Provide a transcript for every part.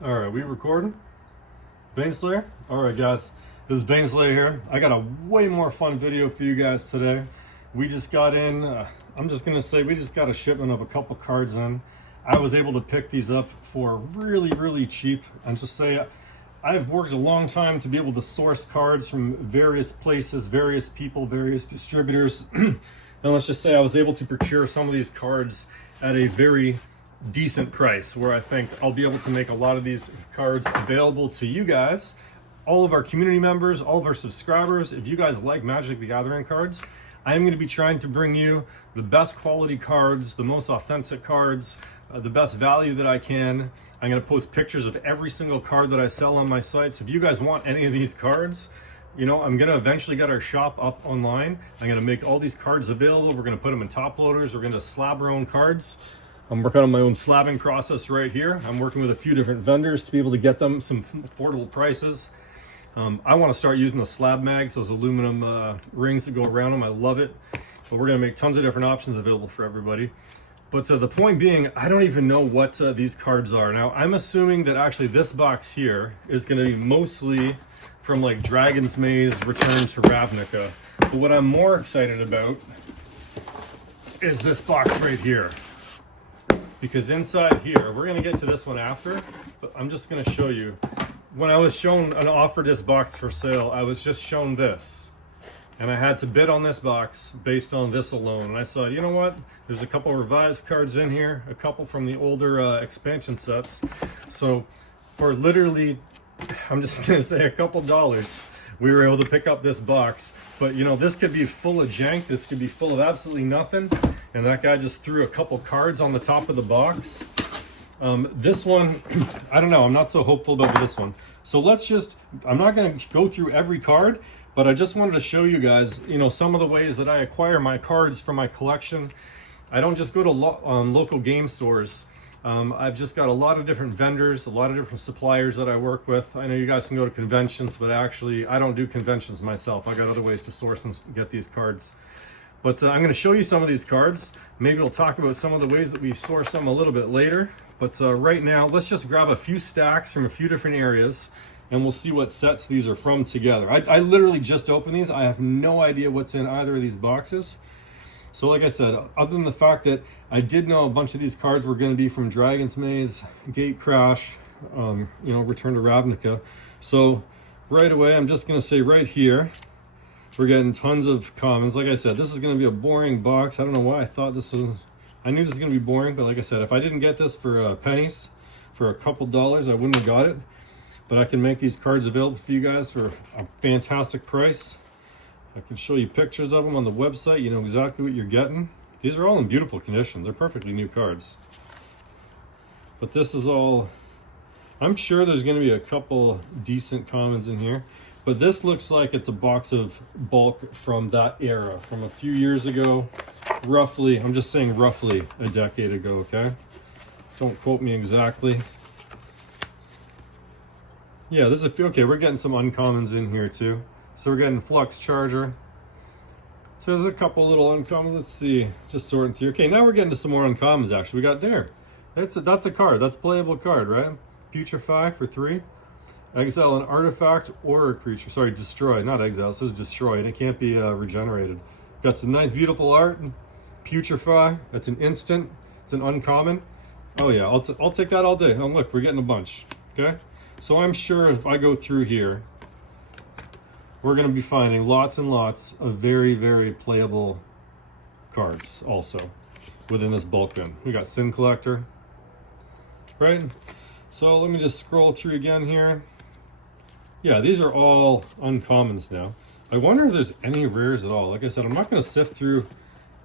All right, we recording? Baneslayer? All right, guys, this is Baneslayer here. I got a way more fun video for you guys today. We just got in, I'm just gonna say we just got a shipment of a couple cards in. I was able to pick these up for really cheap. And just say, I've worked a long time to be able to source cards from various places, various people, various distributors. And let's just say I was able to procure some of these cards at a very decent price, where I think I'll be able to make a lot of these cards available to you guys, all of our community members, all of our subscribers. If you guys like Magic the Gathering cards, I am going to be trying to bring you the best quality cards, the most authentic cards, the best value that I can. I'm going to post pictures of every single card that I sell on my site. So if you guys want any of these cards, you know, I'm going to eventually get our shop up online. I'm going to make all these cards available. We're going to put them in top loaders. We're going to slab our own cards. I'm working on my own slabbing process right here. I'm working with a few different vendors to be able to get them some affordable prices. I want to start using the slab mags, those aluminum rings that go around them. I love it. But we're going to make tons of different options available for everybody. But the point being, I don't even know what these cards are. Now, I'm assuming that actually this box here is going to be mostly from like Dragon's Maze, Return to Ravnica. But what I'm more excited about is this box right here. Because inside here, we're going to get to this one after, but I'm just going to show you. When I was shown an offer this box for sale, I was just shown this. And I had to bid on this box based on this alone. And I saw, you know what? There's a couple revised cards in here, a couple from the older expansion sets. So for literally, I'm just going to say a couple dollars, we were able to pick up this box. But you know, this could be full of jank. This could be full of absolutely nothing. And that guy just threw a couple cards on the top of the box. This one, I don't know. I'm not so hopeful about this one. So let's just, I'm not going to go through every card, but I just wanted to show you guys, you know, some of the ways that I acquire my cards for my collection. I don't just go to local game stores. I've just got a lot of different vendors, a lot of different suppliers that I work with. I know you guys can go to conventions, but actually I don't do conventions myself. I got other ways to source and get these cards. But I'm going to show you some of these cards. Maybe we'll talk about some of the ways that we source them a little bit later. But right now, let's just grab a few stacks from a few different areas, and we'll see what sets these are from together. I literally just opened these. I have no idea what's in either of these boxes. So like I said, other than the fact that I did know a bunch of these cards were going to be from Dragon's Maze, Gatecrash, you know, Return to Ravnica. So right away, I'm just going to say right here, we're getting tons of commons. Like I said, this is going to be a boring box. I don't know why I thought this was... I knew this was going to be boring, but like I said, if I didn't get this for pennies, for a couple dollars, I wouldn't have got it. But I can make these cards available for you guys for a fantastic price. I can show you pictures of them on the website. You know exactly what you're getting. These are all in beautiful condition. They're perfectly new cards. But this is all... I'm sure there's going to be a couple decent commons in here. But this looks like it's a box of bulk from that era, from a few years ago, roughly, I'm just saying roughly a decade ago, okay? Don't quote me exactly. Yeah, this is a few, okay, we're getting some uncommons in here too. So we're getting Flux Charger. So there's a couple little uncommons, let's see, just sorting through. Okay, now we're getting to some more uncommons actually. We got there. That's a card, that's a playable card, right? Putrefy for 3. Exile an artifact or a creature. Sorry, destroy, not exile. It says destroy, and it can't be regenerated. Got some nice, beautiful art. Putrefy. That's an instant. It's an uncommon. Oh yeah, I'll take that all day. Oh look, we're getting a bunch. Okay, so I'm sure if I go through here, we're going to be finding lots and lots of very playable cards also within this bulk bin. We got Sin Collector, right? So let me just scroll through again here. Yeah, these are all uncommons now. I wonder if there's any rares at all. Like I said, I'm not going to sift through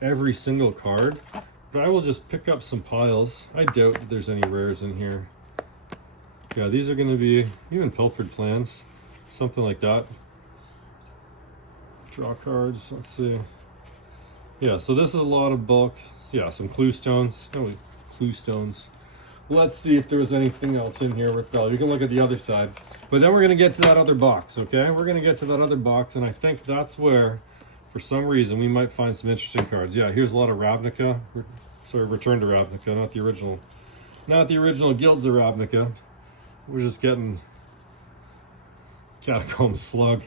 every single card, but I will just pick up some piles. I doubt that there's any rares in here. Yeah, these are going to be even Pilfered Plans, something like that. Draw cards, let's see. Yeah, so this is a lot of bulk. So yeah, some Clue Stones. Oh, Clue Stones. Let's see if there was anything else in here with value. We can look at the other side. But then we're going to get to that other box, okay? We're going to get to that other box, and I think that's where, for some reason, we might find some interesting cards. Yeah, here's a lot of Ravnica. Sorry, Return to Ravnica, not the original. Not the original Guilds of Ravnica. we're just getting Catacomb Slug.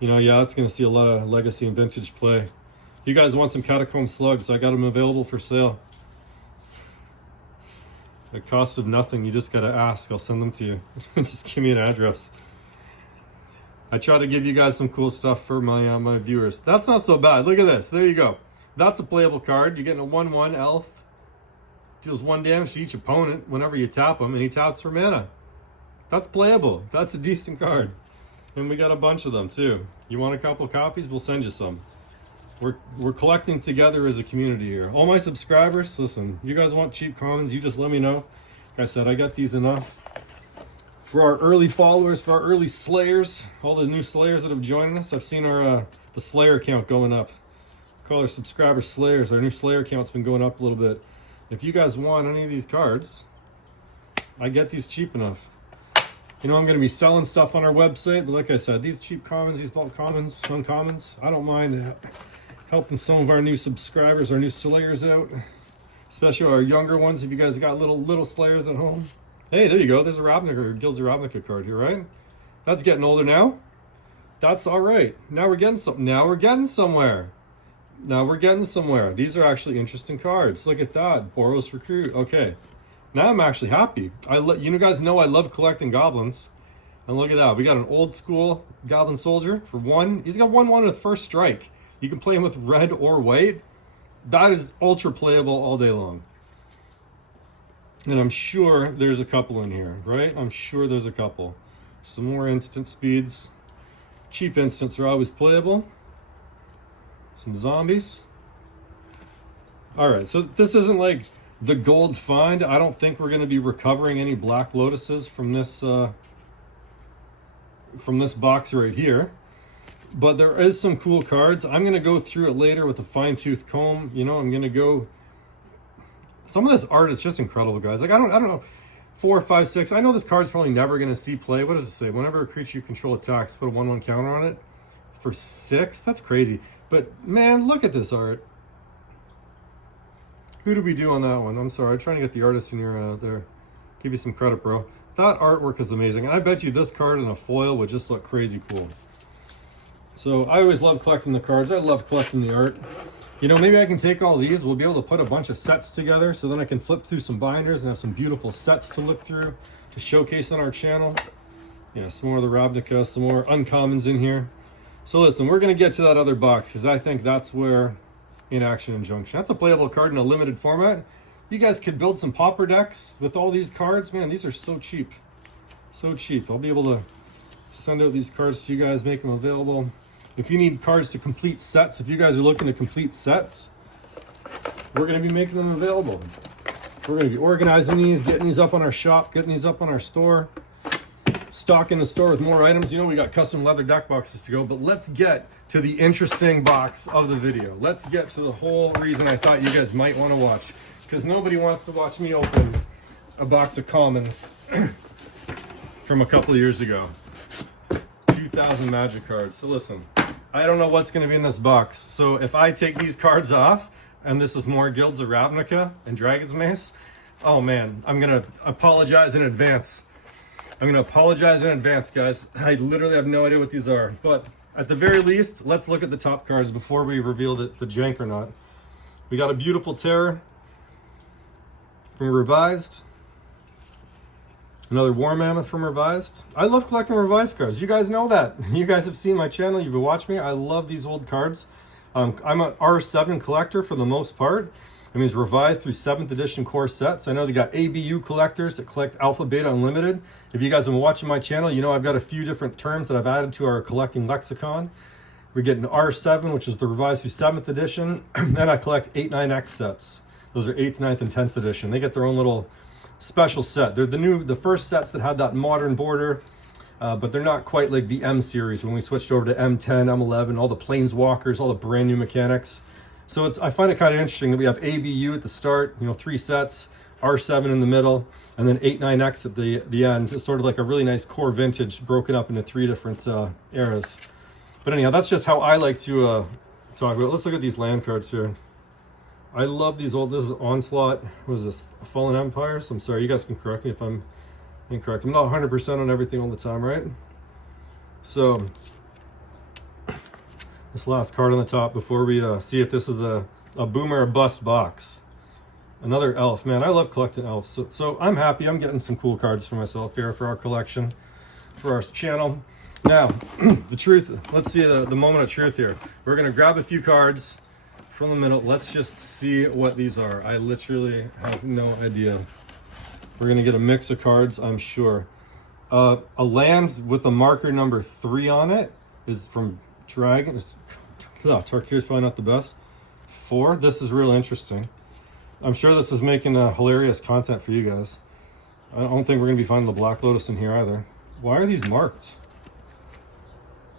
You know, yeah, it's going to see a lot of Legacy and Vintage play. You guys want some Catacomb Slugs? I got them available for sale. The cost of nothing. You just got to ask. I'll send them to you. Just give me an address. I try to give you guys some cool stuff for my my viewers. That's not so bad. Look at this. There you go. That's a playable card. You're getting a 1/1 elf. Deals 1 damage to each opponent whenever you tap him, and he taps for mana. That's playable. That's a decent card. And we got a bunch of them too. You want a couple copies? We'll send you some. We're collecting together as a community here. All my subscribers, listen, you guys want cheap commons, you just let me know. Like I said, I got these enough. For our early followers, for our early slayers, all the new slayers that have joined us, I've seen our the slayer count going up. Call our subscribers slayers. Our new slayer count's been going up a little bit. If you guys want any of these cards, I get these cheap enough. You know, I'm going to be selling stuff on our website, but like I said, these cheap commons, these bulk commons, uncommons, I don't mind helping some of our new subscribers, our new slayers out, especially our younger ones. If you guys got little slayers at home. Hey, there you go. There's a Ravnica or Guilds of Ravnica card here, right? That's getting older now. That's all right. Now we're getting something. Now we're getting somewhere. Now we're getting somewhere. These are actually interesting cards. Look at that. Boros Recruit. Okay. Now I'm actually happy. You guys know I love collecting goblins. And look at that. We got an old school Goblin Soldier for 1. He's got 1/1 with first strike. You can play him with red or white. That is ultra playable all day long. And I'm sure there's a couple in here, right? I'm sure there's a couple. Some more instant speeds. Cheap instants are always playable. Some zombies. All right, so this isn't like the gold find. I don't think we're going to be recovering any Black Lotuses from this box right here. But there is some cool cards. I'm going to go through it later with a fine-tooth comb. You know, I'm going to go... Some of this art is just incredible, guys. Like, I don't know. 4, 5, 6. I know this card's probably never going to see play. What does it say? Whenever a creature you control attacks, put a 1/1 counter on it. For 6? That's crazy. But, man, look at this art. Who did we do on that one? I'm sorry. I'm trying to get the artist in here there. Give you some credit, bro. That artwork is amazing. And I bet you this card in a foil would just look crazy cool. So I always love collecting the cards. I love collecting the art. You know, maybe I can take all these. We'll be able to put a bunch of sets together so then I can flip through some binders and have some beautiful sets to look through to showcase on our channel. Yeah, some more of the Ravnica, some more uncommons in here. So listen, we're going to get to that other box because I think that's where Inaction Injunction. That's a playable card in a limited format. You guys could build some pauper decks with all these cards. Man, these are so cheap. So cheap. I'll be able to send out these cards to you guys, make them available. If you need cards to complete sets, if you guys are looking to complete sets, we're going to be making them available. We're going to be organizing these, getting these up on our shop, getting these up on our store, stocking the store with more items. You know, we got custom leather deck boxes to go, but let's get to the interesting box of the video. Let's get to the whole reason I thought you guys might want to watch, because nobody wants to watch me open a box of commons from a couple of years ago. 2,000 magic cards. So listen, I don't know what's going to be in this box. So if I take these cards off, and this is more Guilds of Ravnica and Dragon's Mace, oh man, I'm going to apologize in advance. I'm going to apologize in advance, guys. I literally have no idea what these are. But at the very least, let's look at the top cards before we reveal the jank or not. We got a beautiful Terror from Revised. Another War Mammoth from Revised. I love collecting Revised cards. You guys know that. You guys have seen my channel. You've watched me. I love these old cards. I'm an R7 collector for the most part. It means Revised through 7th edition core sets. I know they got ABU collectors that collect Alpha Beta Unlimited. If you guys have been watching my channel, you know I've got a few different terms that I've added to our collecting lexicon. We get an R7, which is the Revised through 7th edition. Then I collect 8, 9X sets. Those are 8th, 9th, and 10th edition. They get their own little special set. They're the first sets that had that modern border, but they're not quite like the M series when we switched over to M10, M11, all the Planeswalkers, all the brand new mechanics. So I find it kind of interesting that we have ABU at the start, you know, 3 sets, R7 in the middle, and then 8, 9X at the end. It's sort of like a really nice core vintage broken up into 3 different eras. But anyhow, that's just how I like to talk about it. Let's look at these land cards here. I love these old, this is Onslaught, what is this, Fallen Empires? I'm sorry, you guys can correct me if I'm Incorrect. I'm not 100% on everything all the time, right? So, this last card on the top before we see if this is a boom or a bust box. Another elf. Man, I love collecting elves. So I'm happy. I'm getting some cool cards for myself here for our collection, for our channel. Now, the truth, let's see the moment of truth here. We're going to grab a few cards from the middle. Let's just see what these are. I literally have no idea. We're going to get a mix of cards, I'm sure. A land with a marker number 3 on it is from Dragon. Tarkir's probably not the best. 4. This is real interesting. I'm sure this is making hilarious content for you guys. I don't think we're going to be finding the Black Lotus in here either. Why are these marked?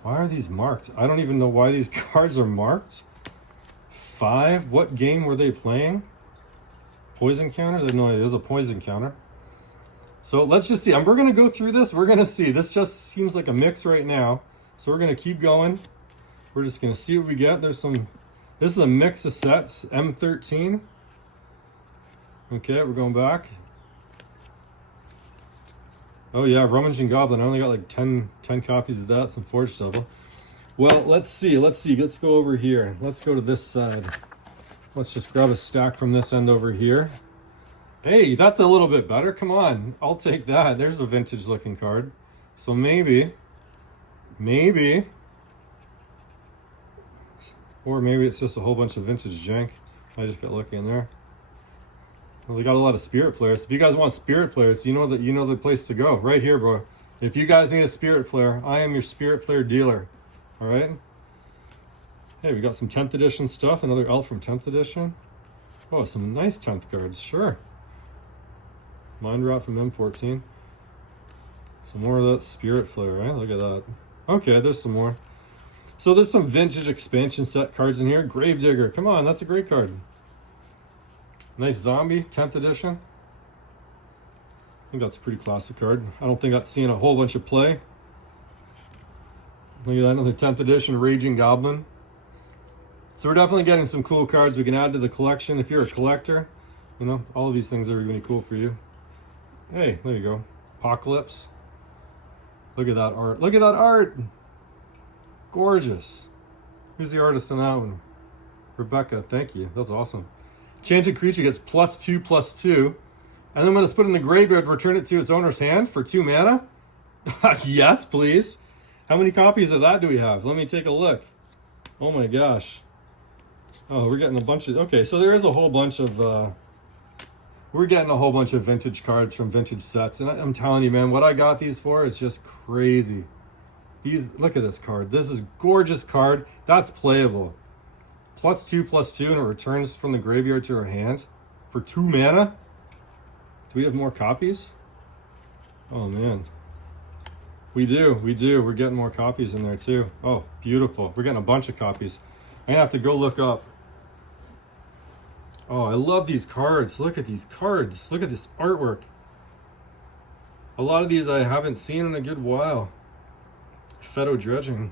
Why are these marked? I don't even know why these cards are marked. 5. What game were they playing? Poison counters? I have no idea. There's a poison counter. So let's just see. And we're going to go through this. We're going to see. This just seems like a mix right now. So we're going to keep going. We're just going to see what we get. There's some... This is a mix of sets. M13. Okay, we're going back. Oh yeah, Rummaging Goblin. I only got like 10 copies of that. Some Forge Devil. Well, let's see. Let's go over here. Let's go to this side. Let's just grab a stack from this end over here. Hey, that's a little bit better. Come on, I'll take that. There's a vintage looking card. So maybe, or maybe it's just a whole bunch of vintage jank. I just got lucky in there. Well, they got a lot of Spirit Flares. If you guys want Spirit Flares, you know the place to go. Right here, bro. If you guys need a Spirit Flare, I am your Spirit Flare dealer. All right? Hey, we got some 10th edition stuff. Another elf from 10th edition. Oh, some nice 10th cards. Sure. Mind Rot from M14. Some more of that Spirit Flare, right? Look at that. Okay, there's some more. So there's some vintage expansion set cards in here. Gravedigger. Come on, that's a great card. Nice Zombie, 10th edition. I think that's a pretty classic card. I don't think that's seeing a whole bunch of play. Look at that, another 10th edition Raging Goblin. So we're definitely getting some cool cards we can add to the collection. If you're a collector, you know, all of these things are really cool for you. Hey, there you go. Apocalypse. Look at that art. Look at that art. Gorgeous. Who's the artist in that one? Rebecca, thank you. That's awesome. Enchanted creature gets +2/+2. And then when it's put in the graveyard, return it to its owner's hand for 2 mana? Yes, please. How many copies of that do we have? Let me take a look. Oh my gosh. Oh, we're getting a bunch of... Okay, so there is a whole bunch of... we're getting a whole bunch of vintage cards from vintage sets. And I'm telling you, man, what I got these for is just crazy. Look at this card. This is a gorgeous card. That's playable. +2/+2, and it returns from the graveyard to our hand for 2 mana. Do we have more copies? Oh man. We do. We're getting more copies in there too. Oh, beautiful. We're getting a bunch of copies. I have to go look up. Oh, I love these cards. Look at these cards. Look at this artwork. A lot of these I haven't seen in a good while. Fetto Dredging.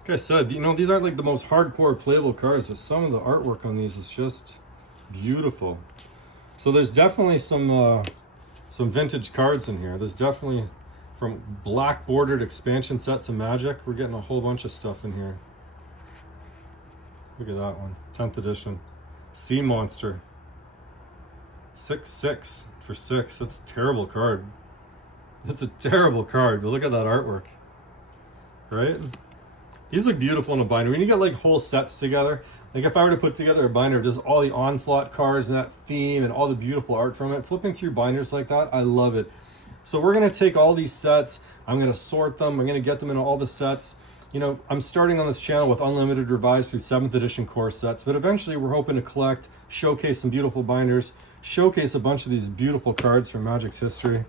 Like I said, you know, these aren't like the most hardcore playable cards, but some of the artwork on these is just beautiful. So there's definitely some vintage cards in here. There's definitely from black bordered expansion sets of Magic. We're getting a whole bunch of stuff in here. Look at that one, 10th edition. Sea Monster. 6/6 for 6. That's a terrible card. It's a terrible card, but look at that artwork. Right? These look beautiful in a binder. When you get like whole sets together, like if I were to put together a binder of just all the Onslaught cards and that theme and all the beautiful art from it, flipping through binders like that, I love it. So we're going to take all these sets, I'm going to sort them, I'm going to get them into all the sets. You know, I'm starting on this channel with unlimited revised through 7th edition core sets, but eventually we're hoping to collect, showcase some beautiful binders, showcase a bunch of these beautiful cards from Magic's history.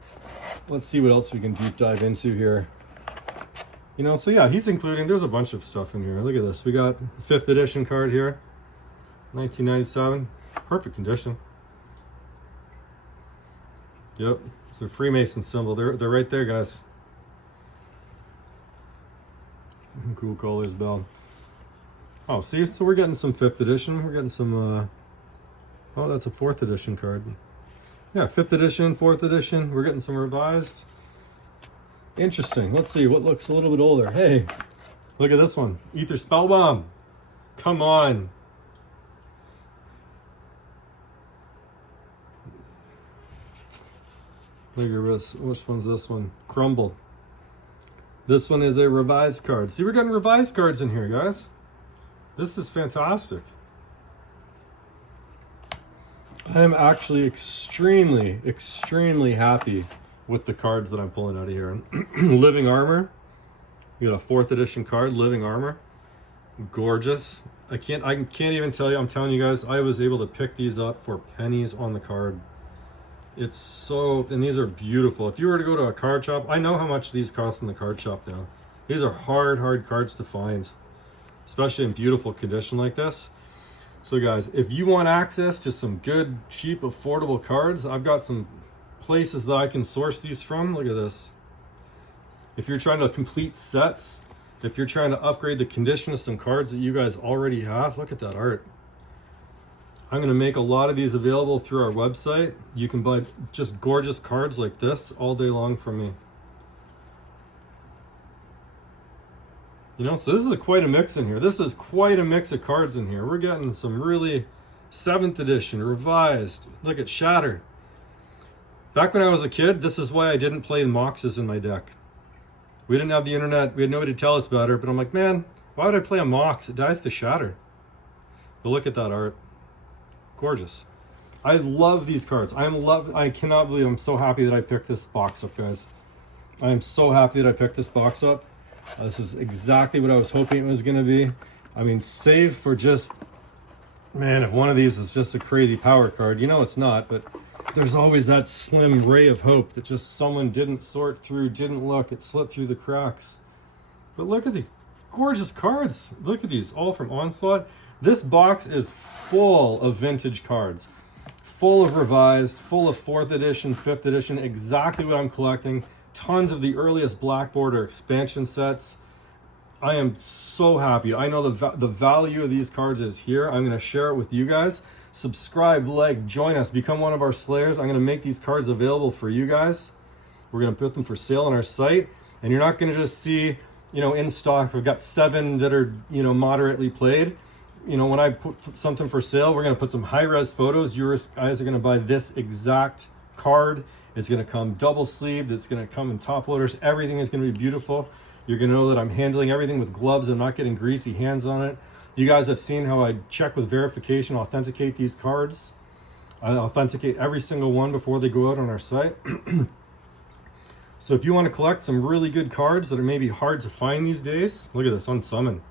Let's see what else we can deep dive into here. You know, so yeah, he's including, there's a bunch of stuff in here. Look at this. We got the 5th edition card here, 1997. Perfect condition. Yep, it's a Freemason symbol. They're right there, guys. Cool Caller's Bell. Oh, see, so we're getting some 5th edition. We're getting some, oh, that's a 4th edition card. Yeah, 5th edition, 4th edition. We're getting some revised. Interesting. Let's see what looks a little bit older. Hey, look at this one. Ether Spellbomb. Come on. Look at this. Which one's this one? Crumble. This one is a revised card. See, we're getting revised cards in here, guys. This is fantastic. I'm actually extremely, extremely happy with the cards that I'm pulling out of here. Living Armor. You got a 4th edition card, Living Armor. Gorgeous. I can't even tell you. I'm telling you guys, I was able to pick these up for pennies on the card. It's so, and these are beautiful. If you were to go to a card shop, I know how much these cost in the card shop now. These are hard cards to find, especially in beautiful condition like this. So guys, if you want access to some good, cheap, affordable cards, I've got some places that I can source these from. Look at this. If you're trying to complete sets, if you're trying to upgrade the condition of some cards that you guys already have, look at that art. I'm going to make a lot of these available through our website. You can buy just gorgeous cards like this all day long from me. You know, so this is quite a mix in here. This is quite a mix of cards in here. We're getting some really 7th edition, revised. Look at Shatter. Back when I was a kid, this is why I didn't play Moxes in my deck. We didn't have the internet. We had nobody to tell us about it. But I'm like, man, why would I play a Mox? It dies to Shatter. But look at that art. Gorgeous. I love these cards. I cannot believe I'm so happy that I picked this box up, guys. I am so happy that I picked this box up. This is exactly what I was hoping it was going to be. I mean, save for just, man, if one of these is just a crazy power card, you know it's not, but there's always that slim ray of hope that just someone didn't sort through, didn't look, it slipped through the cracks. But look at these gorgeous cards. Look at these, all from Onslaught. This box is full of vintage cards, full of revised, full of 4th edition, 5th edition, exactly what I'm collecting. Tons of the earliest Black Border expansion sets. I am so happy. I know the value of these cards is here. I'm going to share it with you guys. Subscribe, like, join us, become one of our Slayers. I'm going to make these cards available for you guys. We're going to put them for sale on our site. And you're not going to just see, you know, in stock, we've got 7 that are, you know, moderately played. You know, when I put something for sale, we're going to put some high-res photos. You guys are going to buy this exact card. It's going to come double sleeved. It's going to come in top loaders. Everything is going to be beautiful. You're going to know that I'm handling everything with gloves. I'm not getting greasy hands on it. You guys have seen how I check with verification, authenticate these cards. I authenticate every single one before they go out on our site. So if you want to collect some really good cards that are maybe hard to find these days, look at this, Unsummon.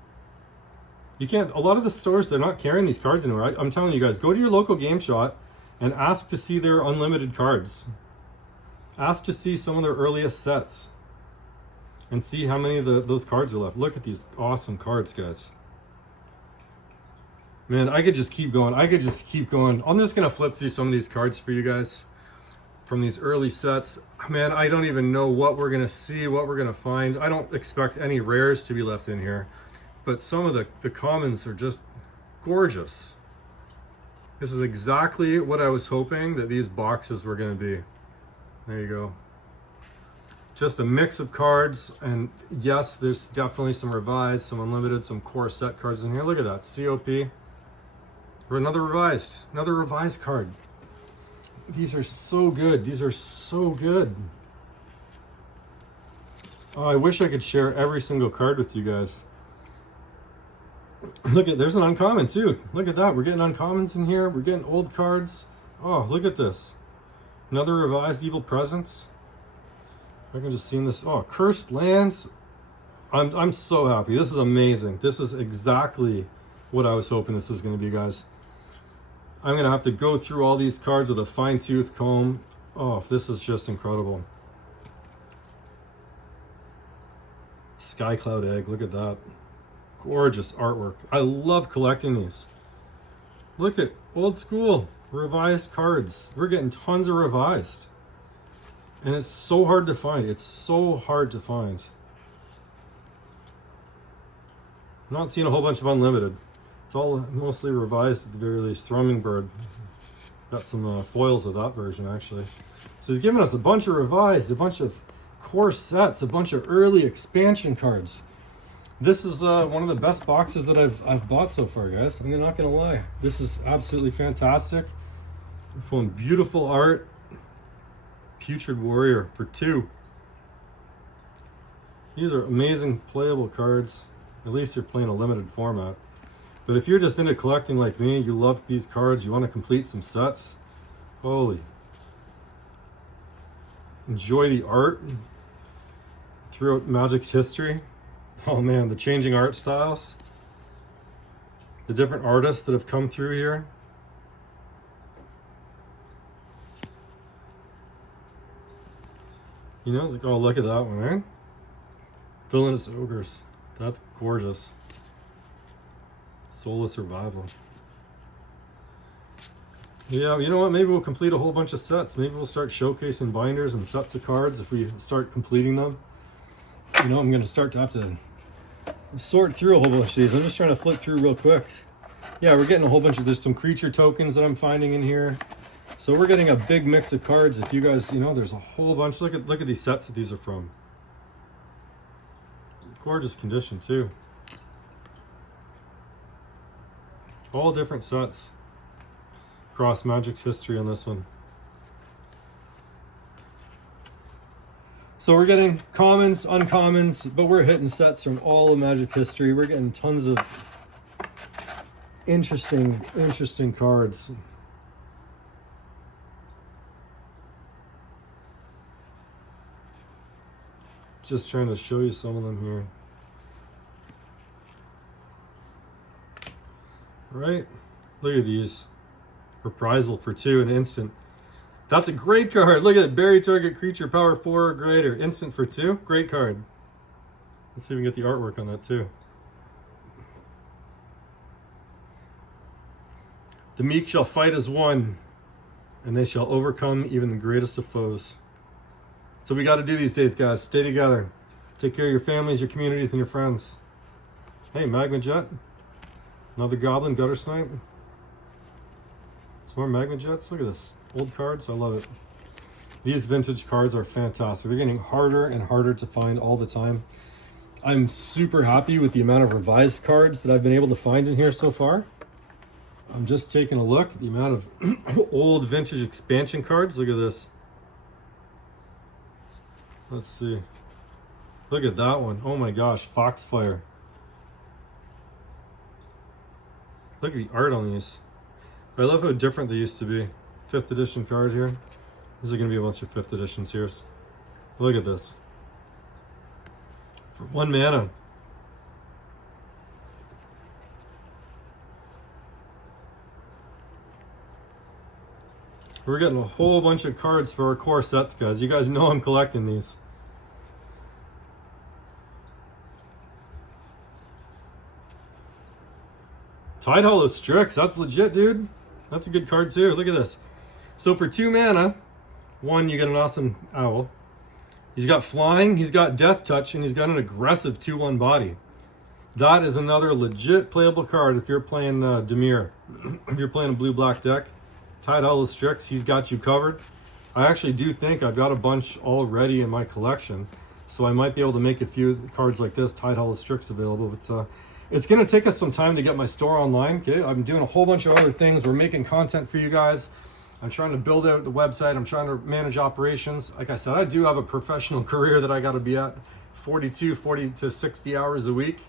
You can't, a lot of the stores, they're not carrying these cards anymore. I'm telling you guys, go to your local game shop and ask to see their unlimited cards. Ask to see some of their earliest sets and see how many of those cards are left. Look at these awesome cards, guys. Man, I could just keep going. I could just keep going. I'm just going to flip through some of these cards for you guys from these early sets. Man, I don't even know what we're going to see, what we're going to find. I don't expect any rares to be left in here, but some of the commons are just gorgeous. This is exactly what I was hoping that these boxes were going to be. There you go. Just a mix of cards, and yes, there's definitely some revised, some unlimited, some core set cards in here. Look at that, COP. Or another revised card. These are so good. These are so good. Oh, I wish I could share every single card with you guys. Look at, there's an uncommon too. Look at that, we're getting uncommons in here. We're getting old cards. Oh, look at this. Another revised Evil Presence. I can just see this. Oh, Cursed Lands. I'm so happy. This is amazing. This is exactly what I was hoping this was going to be, guys. I'm going to have to go through all these cards with a fine-tooth comb. Oh, this is just incredible. Sky Cloud Egg. Look at that. Gorgeous artwork. I love collecting these. Look at old school revised cards. We're getting tons of revised. And it's so hard to find. It's so hard to find. I'm not seeing a whole bunch of unlimited. It's all mostly revised at the very least. Thrumming Bird. Got some foils of that version, actually. So he's giving us a bunch of revised, a bunch of core sets, a bunch of early expansion cards. This is one of the best boxes that I've bought so far, guys. I'm not gonna lie. This is absolutely fantastic. From beautiful art. Putrid Warrior for 2. These are amazing playable cards. At least you're playing a limited format. But if you're just into collecting like me, you love these cards, you want to complete some sets, holy. Enjoy the art throughout Magic's history. Oh man, the changing art styles. The different artists that have come through here. You know, like, oh, look at that one, eh? Villainous Ogres. That's gorgeous. Soulless Survival. Yeah, you know what? Maybe we'll complete a whole bunch of sets. Maybe we'll start showcasing binders and sets of cards if we start completing them. You know, I'm going to start to have to sort through a whole bunch of these. I'm just trying to flip through real quick. Yeah, we're getting a whole bunch of, there's some creature tokens that I'm finding in here. So we're getting a big mix of cards. If you guys, you know, there's a whole bunch. Look at these sets that these are from. Gorgeous condition too. All different sets across Magic's history on this one. So we're getting commons, uncommons, but we're hitting sets from all of Magic history. We're getting tons of interesting cards. Just trying to show you some of them here. Right? Look at these. Reprisal for 2, an instant. That's a great card. Look at it. Bury target creature, power 4 or greater. Instant for 2. Great card. Let's see if we can get the artwork on that too. The meek shall fight as one, and they shall overcome even the greatest of foes. So we got to do these days, guys. Stay together. Take care of your families, your communities, and your friends. Hey, Magma Jet. Another Goblin, Gutter Snipe. Some more Magma Jets. Look at this. Old cards. I love it. These vintage cards are fantastic. They're getting harder and harder to find all the time. I'm super happy with the amount of revised cards that I've been able to find in here so far. I'm just taking a look at the amount of old vintage expansion cards. Look at this. Let's see. Look at that one. Oh my gosh, Foxfire. Look at the art on these. I love how different they used to be. 5th edition card here. These are going to be a bunch of 5th editions here. Look at this. For 1 mana. We're getting a whole bunch of cards for our core sets, guys. You guys know I'm collecting these. Tidehollow Strix, that's legit, dude. That's a good card too. Look at this. So for 2 mana, 1, you get an awesome owl. He's got flying, he's got death touch, and he's got an aggressive 2/1 body. That is another legit playable card if you're playing Dimir. If you're playing a blue-black deck. Tidehollow Strix, he's got you covered. I actually do think I've got a bunch already in my collection, so I might be able to make a few cards like this, Tidehollow Strix, available. But it's going to take us some time to get my store online. Okay, I'm doing a whole bunch of other things. We're making content for you guys. I'm trying to build out the website. I'm trying to manage operations. Like I said, I do have a professional career that I got to be at 40 to 60 hours a week.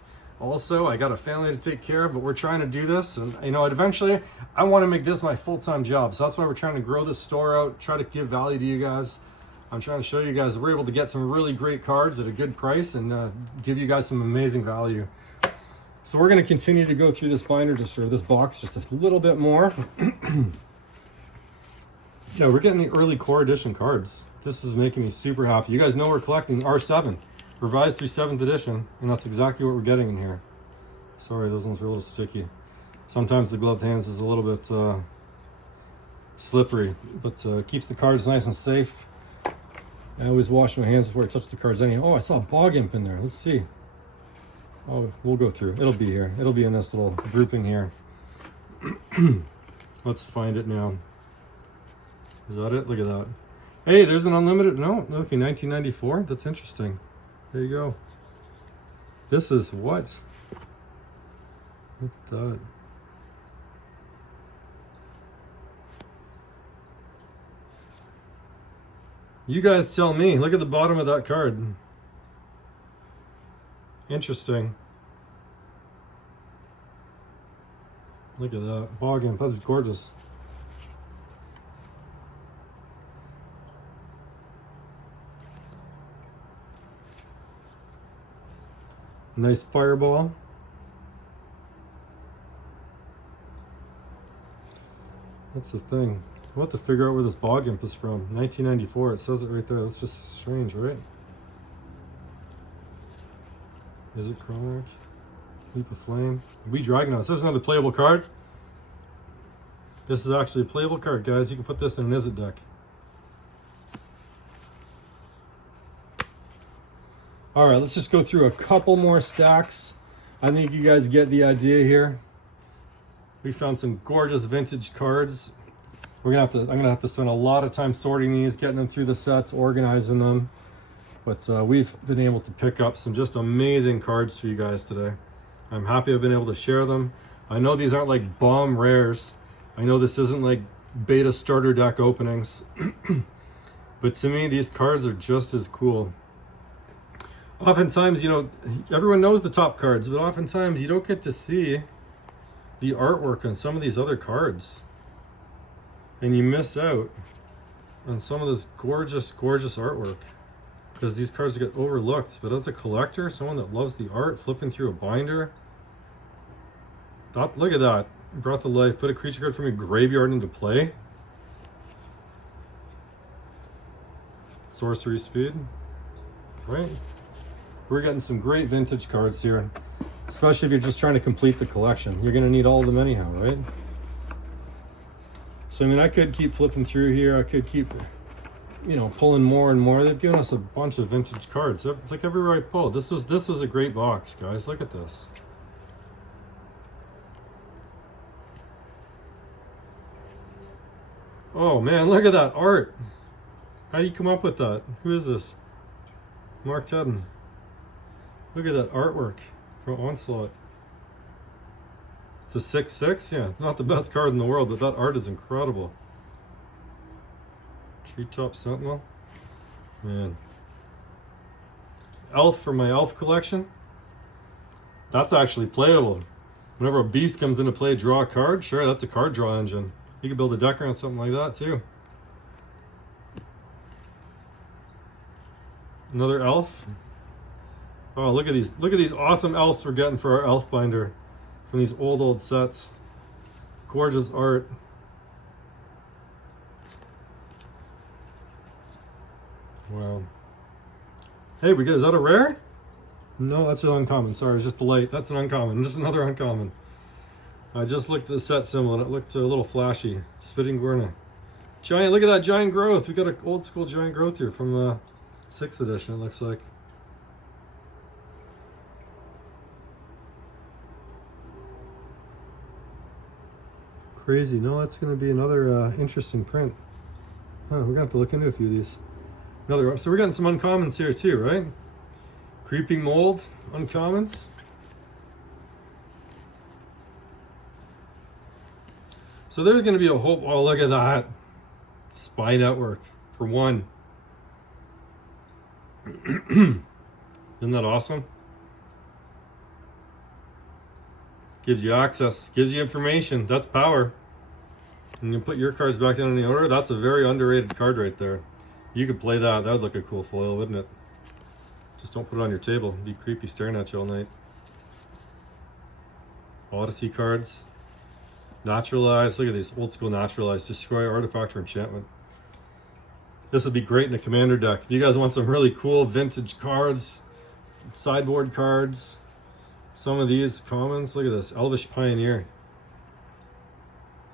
Also, I got a family to take care of, but we're trying to do this. And, you know, eventually I want to make this my full-time job. So that's why we're trying to grow this store out, try to give value to you guys. I'm trying to show you guys that we're able to get some really great cards at a good price and give you guys some amazing value. So we're going to continue to go through this binder or this box just a little bit more. Yeah, we're getting the early core edition cards. This is making me super happy. You guys know we're collecting R7, revised through 7th edition, and that's exactly what we're getting in here. Sorry, those ones are a little sticky. Sometimes the gloved hands is a little bit slippery, but keeps the cards nice and safe. I always wash my hands before I touch the cards anyhow. Oh, I saw a Bog Imp in there. Let's see. Oh, we'll go through. It'll be here. It'll be in this little grouping here. Let's find it now. Is that it? Look at that. Hey, there's an unlimited. No, okay, 1994. That's interesting. There you go. This is what? Look at that. You guys tell me. Look at the bottom of that card. Interesting. Look at that. Boggin. That's gorgeous. Nice fireball. That's the thing. We'll have to figure out where this bog imp is from. 1994, it says it right there. That's just strange, right? Is it Chromax? Leap of Flame. We Dragonauts. There's another playable card. This is actually a playable card, guys. You can put this in an Izzet deck. Alright, let's just go through a couple more stacks. I think you guys get the idea here. We found some gorgeous vintage cards. I'm gonna have to spend a lot of time sorting these, getting them through the sets, organizing them. But we've been able to pick up some just amazing cards for you guys today. I'm happy I've been able to share them. I know these aren't like bomb rares. I know this isn't like beta starter deck openings. But to me, these cards are just as cool. Oftentimes, you know, everyone knows the top cards, but oftentimes you don't get to see the artwork on some of these other cards. And you miss out on some of this gorgeous, gorgeous artwork because these cards get overlooked. But as a collector, someone that loves the art, flipping through a binder, look at that. Brought to life. Put a creature card from your graveyard into play. Sorcery speed. Right? We're getting some great vintage cards here. Especially if you're just trying to complete the collection. You're going to need all of them anyhow, right? So, I mean, I could keep flipping through here. I could keep, you know, pulling more and more. They've given us a bunch of vintage cards. It's like everywhere I pull. This was a great box, guys. Look at this. Oh, man, look at that art. How do you come up with that? Who is this? Mark Tedden. Look at that artwork from Onslaught. It's a 6/6, yeah. Not the best card in the world, but that art is incredible. Treetop Sentinel. Man. Elf for my elf collection. That's actually playable. Whenever a beast comes into play, draw a card. Sure, that's a card draw engine. You can build a deck around something like that too. Another elf. Oh, look at these awesome elves we're getting for our elf binder from these old sets. Gorgeous art. Wow. Hey, is that a rare? No, that's an uncommon. Sorry, it's just the light. That's an uncommon. Just another uncommon. I just looked at the set symbol and it looked a little flashy. Spitting Gorna. Giant, look at that giant growth. We got an old school giant growth here from 6th edition, it looks like. Crazy. No, that's going to be another interesting print. Huh, we're going to have to look into a few of these. So we're getting some uncommons here too, right? Creeping Molds, uncommons. So there's going to be a whole, oh, look at that. Spy Network for one. Isn't that awesome? Gives you access, gives you information. That's power. And you put your cards back down in the order. That's a very underrated card right there. You could play that. That would look a cool foil, wouldn't it? Just don't put it on your table. It'd be creepy staring at you all night. Odyssey cards. Naturalized. Look at these old school naturalized. Destroy artifact or enchantment. This would be great in a commander deck. If you guys want some really cool vintage cards, sideboard cards, some of these commons. Look at this. Elvish Pioneer.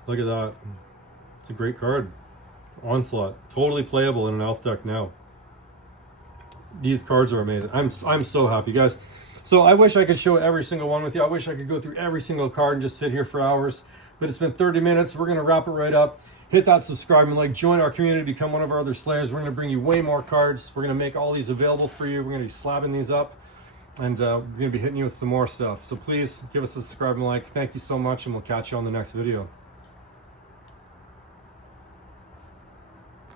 Look at that. It's a great card. Onslaught. Totally playable in an elf deck now. These cards are amazing. I'm so happy, guys. So I wish I could show every single one with you. I wish I could go through every single card and just sit here for hours. But it's been 30 minutes. We're going to wrap it right up. hit that subscribe and like, join our community, become one of our other Slayers. We're going to bring you way more cards. We're going to make all these available for you. We're going to be slabbing these up, and we're going to be hitting you with some more stuff. So please give us a subscribe and like. Thank you so much, and we'll catch you on the next video.